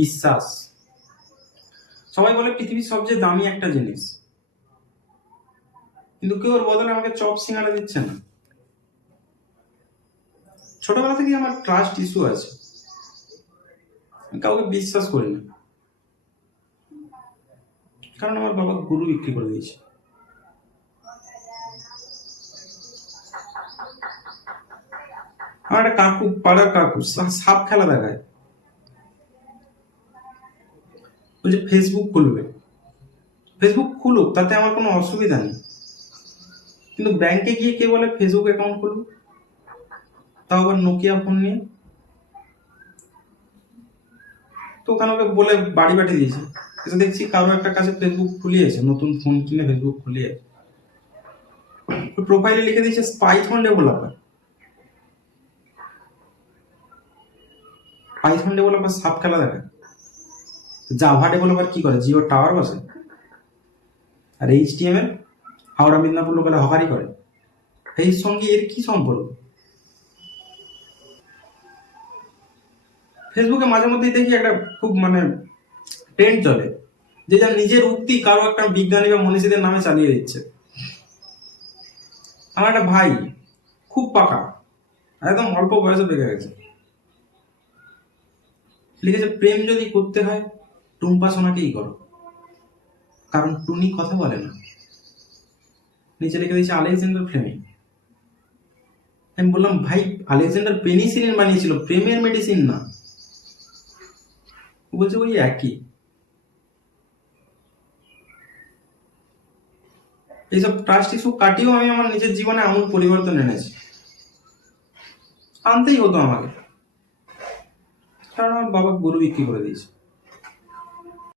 বিশ্বাস। সবাই বলে পৃথিবীর সবচেয়ে দামি একটা জিনিস, কিন্তু কেউ ওর বদলে আমাকে চপ সিঙ্গারা দিচ্ছে না। ছোটবেলা থেকে আমার ট্রাস্ট ইস্যু আছে, আমি কাউকে বিশ্বাস করি না, কারণ আমার বাবা গরু বিক্রি করে দিয়েছে। আমার একটা কাকু, পাড়ার কাকু, সাপ খেলা দেখায়, বলছে ফেসবুক খুলবে। ফেসবুক খুলুক, তাতে আমার কোনো অসুবিধা নেই, কিন্তু ব্যাংকে গিয়ে কে বলে ফেসবুক অ্যাকাউন্ট খুলবো, তাও আবার নোকিয়া ফোন নিয়ে। তো ওখানে ওকে বলে বাড়ি পাঠিয়ে দিয়েছে। এসে দেখছি কারো একটা কাছে ফেসবুক খুলিয়েছে, নতুন ফোন কিনে ফেসবুক খুলিয়েছে, প্রোফাইলে লিখে দিয়েছে পাইথন ডেভেলপার। পাইথন ডেভেলপার সাপ খেলা দেখায়। জাভা ডেভেলপার কি করে, জিও টাওয়ার বসে। আর HTML হাওড়া মিদনাপুর লোকালে হকারি করে। এর সঙ্গে এর কি সম্পর্ক? ফেসবুকে মাঝে মধ্যেই দেখি একটা খুব ট্রেন্ড চলে, যে যার নিজের উক্তি কারো একটা বিজ্ঞানী বা মনীষীদের নামে চালিয়ে দিচ্ছে। আমার একটা ভাই খুব পাকা, একদম অল্প বয়সে বেঁকে গেছে, লিখেছে প্রেম যদি করতে হয় টুম্পা সোনাকেই করো, কারণ টুনি কথা বলে না। নিচে লিখে দিয়েছে আলেকজান্ডার ফ্লেমিং। আমি বললাম ভাই, আলেকজান্ডার পেনিসিলিন বানিয়েছিল, প্রেমের মেডিসিন না। বলছে ওই একই। এইসব ট্রাস্ট ইস্যু কাটিয়েও আমি আমার নিজের জীবনে এমন পরিবর্তন এনেছি, আনতেই হতো আমাকে, কারণ আমার বাবা গরু বিক্রি করে দিয়েছে।